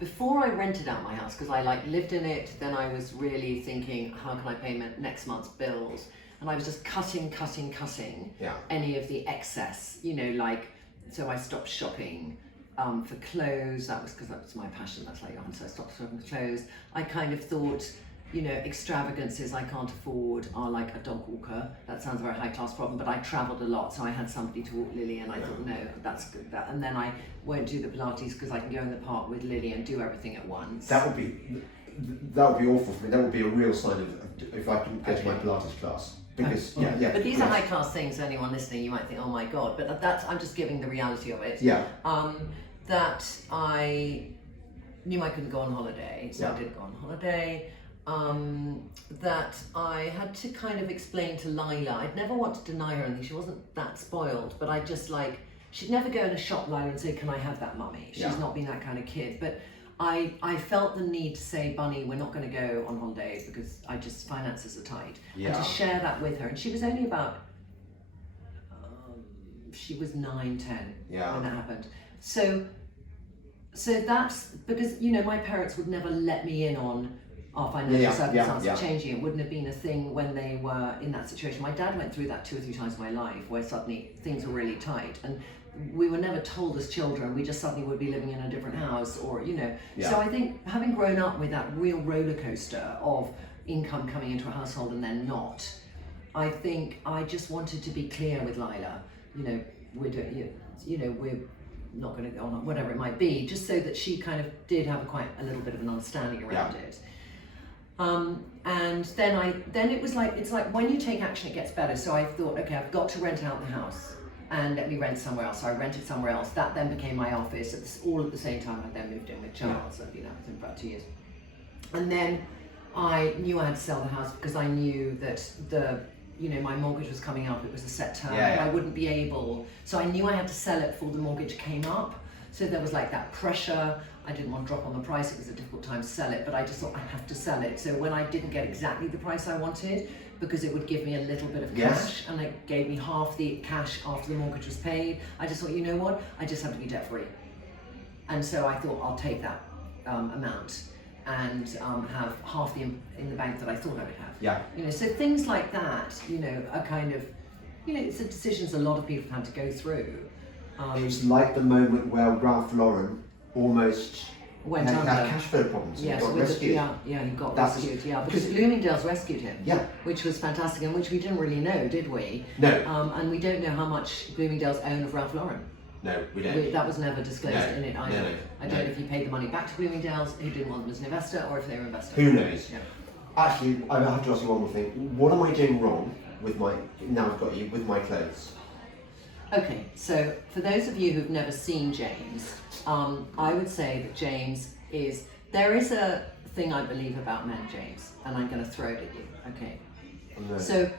before I rented out my house, because I lived in it, then I was really thinking, how can I pay next month's bills? And I was just cutting any of the excess, so I stopped shopping for clothes. That was because that was my passion. That's so I stopped shopping for clothes. I kind of thought, extravagances I can't afford are like a dog walker. That sounds a very high class problem, but I travelled a lot, so I had somebody to walk Lily, and I thought, no, that's good. And then I won't do the Pilates because I can go in the park with Lily and do everything at once. That would be awful for me. That would be a real sign of if I can go to my Pilates class. Because But these are high class things. For anyone listening, you might think, oh my god. But I'm just giving the reality of it. Yeah. That I knew I couldn't go on holiday, so I did go on holiday. That I had to kind of explain to Lila. I'd never want to deny her anything. She wasn't that spoiled, but I just she'd never go in a shop, Lila, and say, "Can I have that, mummy?" She's not been that kind of kid, but. I felt the need to say, Bunny, we're not going to go on holidays because finances are tight. And to share that with her. And she was only about, she was 9, 10 when that happened. So that's because, my parents would never let me in on our financial circumstances changing. It wouldn't have been a thing when they were in that situation. My dad went through that 2 or 3 times in my life where suddenly things were really tight. And we were never told as children, we just suddenly would be living in a different house or, So I think having grown up with that real roller coaster of income coming into a household and then not, I think I just wanted to be clear with Lila, we're doing, we're not going to go on, whatever it might be, just so that she kind of did have quite a little bit of an understanding around it. And then it was it's like when you take action, it gets better. So I thought, okay, I've got to rent out the house. And let me rent somewhere else. So I rented somewhere else. That then became my office. All at the same time, I then moved in with Charles. I've been out with him for about 2 years. And then I knew I had to sell the house because I knew that my mortgage was coming up. It was a set term. I wouldn't be able. So I knew I had to sell it before the mortgage came up. So there was that pressure. I didn't want to drop on the price. It was a difficult time to sell it, but I just thought I have to sell it. So when I didn't get exactly the price I wanted, because it would give me a little bit of cash, and it gave me half the cash after the mortgage was paid, I just thought, you know what, I just have to be debt free. And so I thought I'll take that amount and have half in the bank that I thought I would have. Yeah. So things like that, are kind of, it's the decisions a lot of people have had to go through. It's like the moment where Ralph Lauren almost went had under. cash flow problems and Yes, got rescued. he got rescued. Because Bloomingdale's rescued him. Yeah. Which was fantastic, and which we didn't really know, did we? No. And we don't know how much Bloomingdale's own of Ralph Lauren. No, we don't. That was never disclosed in it either. No. I don't know if he paid the money back to Bloomingdale's, who didn't want them as an investor, or if they were investors. Who knows? Yeah. Actually, I have to ask you one more thing. What am I doing wrong with my clothes? Okay, so for those of you who've never seen James, I would say that James there is a thing I believe about men, James, and I'm going to throw it at you, okay? No. So,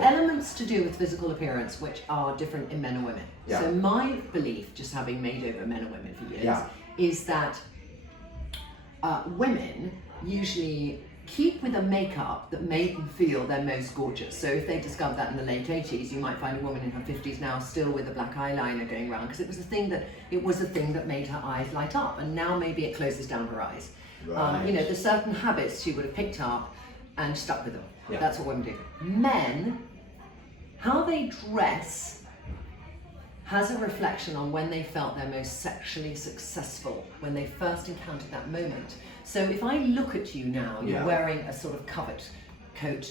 elements to do with physical appearance which are different in men and women. Yeah. So my belief, just having made over men and women for years, is that women usually keep with a makeup that made them feel their most gorgeous. So if they discovered that in the late 80s, you might find a woman in her 50s now still with a black eyeliner going around, because it was a thing that made her eyes light up, and now maybe it closes down her eyes. Right. There's certain habits she would have picked up and stuck with them. Yeah. That's what women do. Men, how they dress has a reflection on when they felt their most sexually successful, when they first encountered that moment. So if I look at you now, you're wearing a sort of coat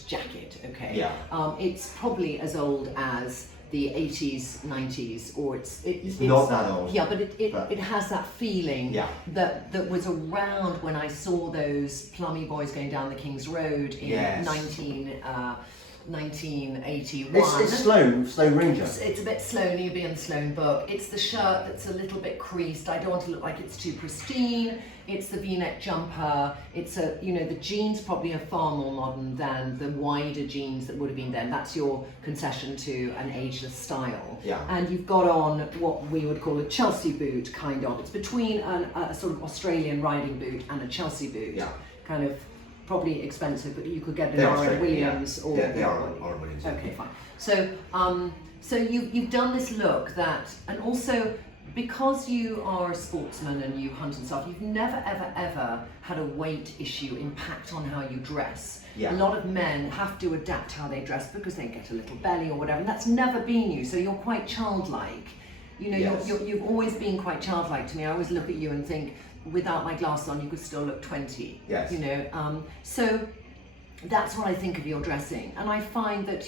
jacket, okay? Yeah. It's probably as old as the 80s, 90s, or it's not that old. Yeah, but it has that feeling that was around when I saw those plummy boys going down the King's Road in 1981. It's Sloane Ranger. It's a bit Sloane, you'll be in the Sloane book. It's the shirt that's a little bit creased. I don't want to look like it's too pristine. It's the V-neck jumper. It's the jeans probably are far more modern than the wider jeans that would have been then. That's your concession to an ageless style. Yeah. And you've got on what we would call a Chelsea boot, kind of. It's between a sort of Australian riding boot and a Chelsea boot. Yeah. Kind of probably expensive, but you could get an They're R.M. Australian, Williams or they are R.M. Williams. Okay, fine. So you've done this look that, and also because you are a sportsman and you hunt and stuff, you've never ever had a weight issue impact on how you dress. Yeah. A lot of men have to adapt how they dress because they get a little belly or whatever, and that's never been you. So you're quite childlike. Yes. You've always been quite childlike to me. I always look at you and think, without my glasses on, you could still look 20. Yes. So that's what I think of your dressing, and I find that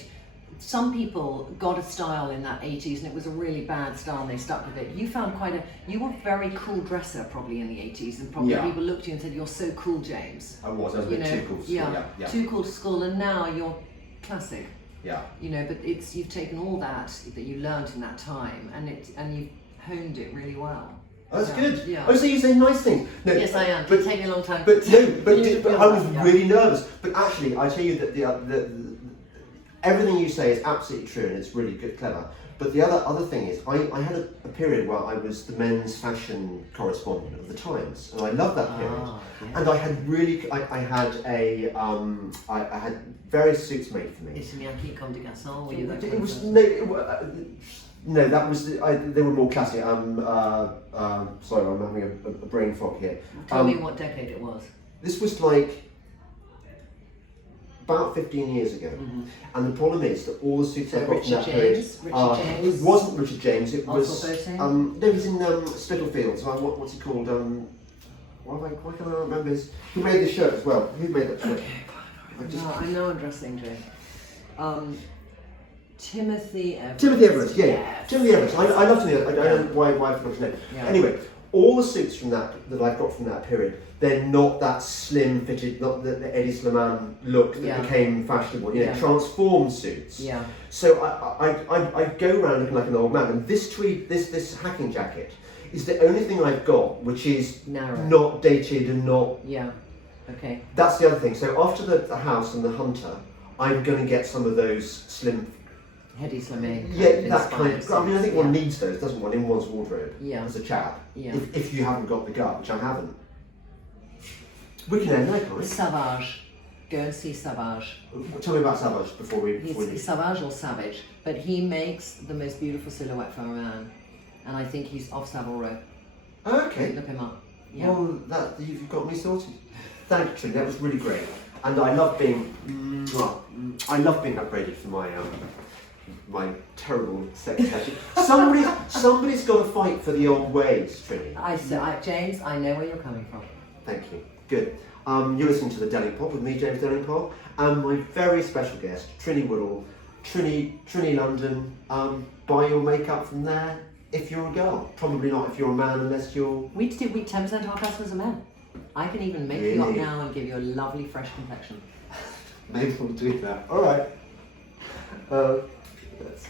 some people got a style in that 80s and it was a really bad style and they stuck with it. You found you were a very cool dresser probably in the 80s, and probably people looked at you and said, "You're so cool, James." I was a bit too cool to school. Yeah. Too cool to school, and now you're classic. Yeah. But you've taken all that you learned in that time and you've honed it really well. Oh, that's good. Yeah. Oh, so you say nice things. No, Yes, I am. It's taking a long time. But I was really nervous. But actually, I tell you that the everything you say is absolutely true, and it's really good, clever. But the other thing is, I had a period where I was the men's fashion correspondent of the Times, and I loved that period. Yeah. And I had I had various suits made for me. It's Yankee Comme des Garçons, were you that It was person? no, that was they were more classic. Sorry, I'm having a brain fog here. Tell me what decade it was. This was like about 15 years ago, and the problem is that all the suits I got from that period. Richard James. It wasn't Richard James. It was Boating? no, he was in Spitalfields. What's he called? Why can't I remember his? Who made the shirt as well? Who made that shirt? I know I'm dressing, Jay. Timothy Everett. Timothy Everett, yeah. Yes. Timothy Everett. I love Timothy Everett. I don't know why I forgot his name. Yeah. Anyway, all the suits from that I've got from that period, they're not that slim fitted, not the Eddie Slimane look that became fashionable. Transformed suits. Yeah. So I go around looking like an old man, and this hacking jacket is the only thing I've got which is narrow, not dated and not. Yeah. Okay. That's the other thing. So after the House and the Hunter, I'm going to get some of those slim. Hedy Slimane. Yeah, that kind of. I mean, I think one needs those, doesn't one, in one's wardrobe as a chap. Yeah. If you haven't got the gut, which I haven't. We can end there, can't we? Savage. Go and see Savage. Tell me about Savage before we. He's Savage or Savage, but he makes the most beautiful silhouette for a man, and I think he's off Savile Row. Okay. Look him up. Yeah. Well, you've got me sorted. Thank you, Trinny. That was really great, and I love being upgraded for my terrible sex tattoo. Somebody's got to fight for the old ways, Trinny. James, I know where you're coming from. Thank you. Good. You're listening to the Delingpod with me, James Delingpole, and my very special guest, Trinny Woodall, Trinny London. Buy your makeup from there if you're a girl. Probably not if you're a man, unless you're. We 10% of our customers are men. I can even make you up now and give you a lovely fresh complexion. Maybe we'll do that. All right. Let's